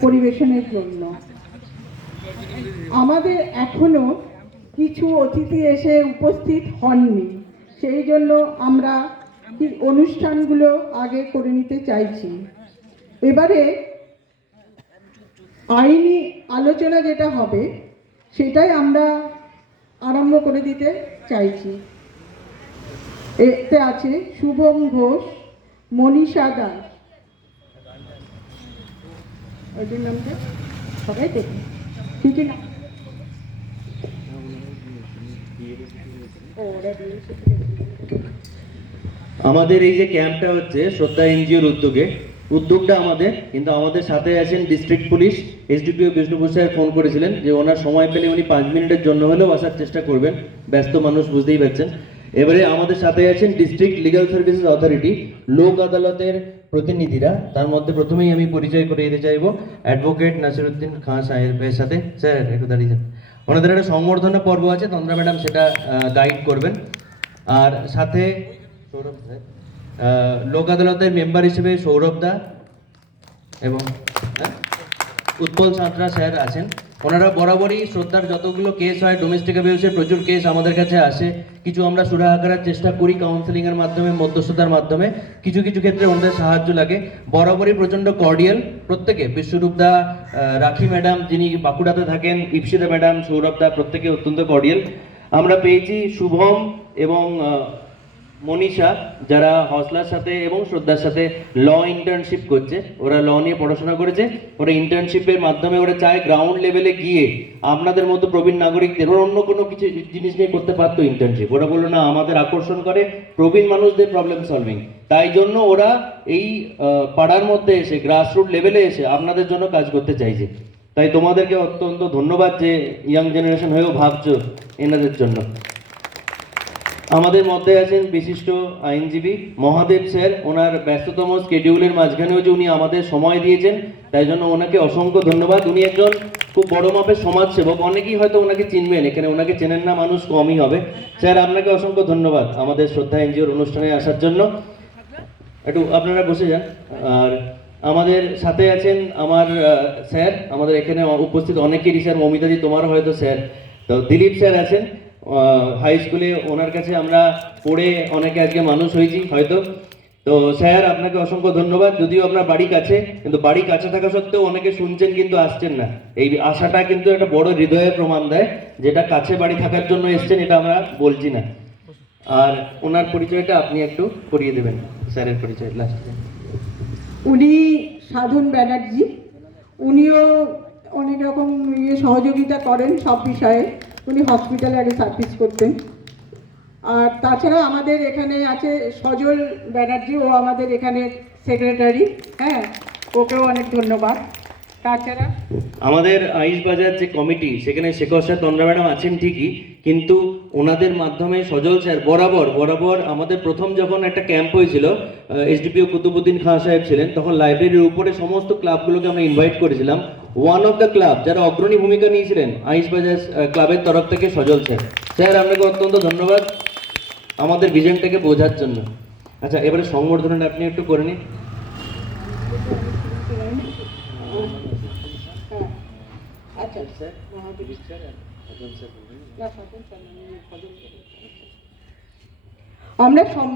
পরিবেশনের জন্য। আমাদের এখনও কিছু অতিথি এসে উপস্থিত হননি। সেই জন্য আমরা অনুষ্ঠানগুলো আগে করে নিতে চাইছি। এবারে আইনি আলোচনা যেটা হবে, সেটাই আমরা আরম্ভ করে দিতে চাইছি। এতে আছে শুভম ঘোষ, মনীষা দাস। নামটা সবাই আমাদের এই যে ক্যাম্পটা হচ্ছে শ্রদ্ধা এনজিওর উদ্যোগে। উদ্যোগটা আমাদের, কিন্তু আমাদের সাথে আছেন district police. SDPO Bishnupur sir phone করেছিলেন যে ওনার সময় পেলে উনি পাঁচ মিনিটের জন্য হলেও আসার চেষ্টা করবেন। ব্যস্ত মানুষ বুঝতেই পারছেন। এবারে আমাদের সাথে আছেন ডিস্ট্রিক্ট লিগাল সার্ভিসেস অথরিটি, লোক আদালতের প্রতিনিধিরা তার মধ্যে প্রথমেই আমি পরিচয় করে দিতে চাইব অ্যাডভোকেট নাসিরুদ্দিন খান সাহেবের সাথে। স্যার একটু দাঁড়িয়ে যান। ওনাদের একটা সংবর্ধনা পর্ব আছে তন্দ্রা ম্যাডাম সেটা গাইড করবেন। আর সাথে সৌরভ লোক আদালতের মেম্বার হিসেবে সৌরভ দা এবং হ্যাঁ, উৎপল সাঁতরা স্যার আছেন। ওনারা বরাবরই শ্রদ্ধার যতগুলো কেস হয় ডোমেস্টিক অ্যাবিউসের প্রচুর কেস আমাদের কাছে আসে। কিছু আমরা সুরাহা করার চেষ্টা করি কাউন্সেলিং এর মাধ্যমে, মধ্যস্থতার মাধ্যমে। কিছু কিছু ক্ষেত্রে ওনাদের সাহায্য লাগে। বরাবরই প্রচণ্ড কর্ডিয়াল প্রত্যেকে বিশ্বরূপ দা রাখি ম্যাডাম যিনি বাঁকুড়াতে থাকেন, ইপসিতা ম্যাডাম, সৌরভ দা, প্রত্যেকে অত্যন্ত কর্ডিয়াল আমরা পেয়েছি শুভম এবং মনীষা, যারা হসলার সাথে এবং শ্রদ্ধার সাথে ল ইন্টার্নশিপ করছে, ওরা ল নিয়ে পড়াশোনা করেছে, ওরা ইন্টার্নশিপের মাধ্যমে ওরা চায় গ্রাউন্ড লেভেলে গিয়ে আপনাদের মতো প্রবীণ নাগরিকদের ওরা অন্য কোনো কিছু জিনিস নিয়ে করতে পারতো ইন্টার্নশিপ ওরা বলল, না, আমাদের আকর্ষণ করে প্রবীণ মানুষদের প্রবলেম সলভিং তাই জন্য ওরা এই পাড়ার মধ্যে এসে গ্রাসরুট লেভেলে এসে আপনাদের জন্য কাজ করতে চাইছে। তাই তোমাদেরকে অত্যন্ত ধন্যবাদ যে ইয়াং জেনারেশন হয়েও ভাবছ এনাদের জন্য। আমাদের মধ্যে আছেন বিশিষ্ট আইনজীবী মহাদেব স্যার। ওনার ব্যস্ততম স্কেডিউলের মাঝখানেও যে উনি আমাদের সময় দিয়েছেন, তাই জন্য ওনাকে অসংখ্য ধন্যবাদ। উনি একজন খুব বড় মাপের সমাজসেবক। অনেকেই হয়তো ওনাকে চিনবেন, এখানে ওনাকে চেনেন না, মানুষ কমই হবে। স্যার, আপনাকে অসংখ্য ধন্যবাদ আমাদের শ্রদ্ধা এনজিওর অনুষ্ঠানে আসার জন্য। একটু আপনারা বসে যান। আর আমাদের সাথে আছেন আমার স্যার। আমাদের এখানে উপস্থিত অনেকেরই, স্যার। মমিতাদি তোমারও হয়তো, স্যার। তো দিলীপ স্যার আছেন। হাই স্কুলে ওনার কাছে আমরা পড়ে অনেকে আজকে মানুষ হয়েছি, হয়তো। তো স্যার, আপনাকে অসংখ্য ধন্যবাদ। যদিও আপনার বাড়ি কাছে, কিন্তু বাড়ি কাছে থাকা সত্ত্বেও অনেকে শুনছেন কিন্তু আসছেন না। এই আশাটা কিন্তু একটা বড় হৃদয়ের প্রমাণ দেয়, যেটা কাছে বাড়ি থাকার জন্য এসছেন, এটা আমরা বলছি না। আর ওনার পরিচয়টা আপনি একটু করিয়ে দেবেন, স্যারের পরিচয় লাস্টে উনি সাধন ব্যানার্জি। উনিও অনেক রকম ইয়ে সহযোগিতা করেন সব বিষয়ে। উনি হসপিটালে আগে সার্ভিস করতেন। আর তাছাড়া আমাদের এখানে আছে সজল ব্যানার্জি, ও আমাদের এখানে সেক্রেটারি হ্যাঁ? ওকেও অনেক ধন্যবাদ। তাছাড়া আমাদের আইস বাজার যে কমিটি, সেখানে শেখর স্যার, তন্দ্রা ম্যাডাম আছেন ঠিকই, কিন্তু ওনাদের মাধ্যমে সজল স্যার বরাবর বরাবর আমাদের প্রথম যখন একটা ক্যাম্প হয়েছিল এসডিপিও কুতুবুদ্দিন খাঁ সাহেব ছিলেন, তখন লাইব্রেরির উপরে সমস্ত ক্লাবগুলোকে আমরা ইনভাইট করেছিলাম। ওয়ান অফ দ্য ক্লাব যারা অগ্রণী ভূমিকা নিয়েছিলেন আইস বাজার ক্লাবের তরফ থেকে সজল স্যার স্যার আপনাকে অত্যন্ত ধন্যবাদ আমাদের ভিশনটাকে বোঝার জন্য আচ্ছা এবারে সংবর্ধনাটা আপনি একটু করে নিন হ্যাঁ আচ্ছা স্যার আমরা সম্বর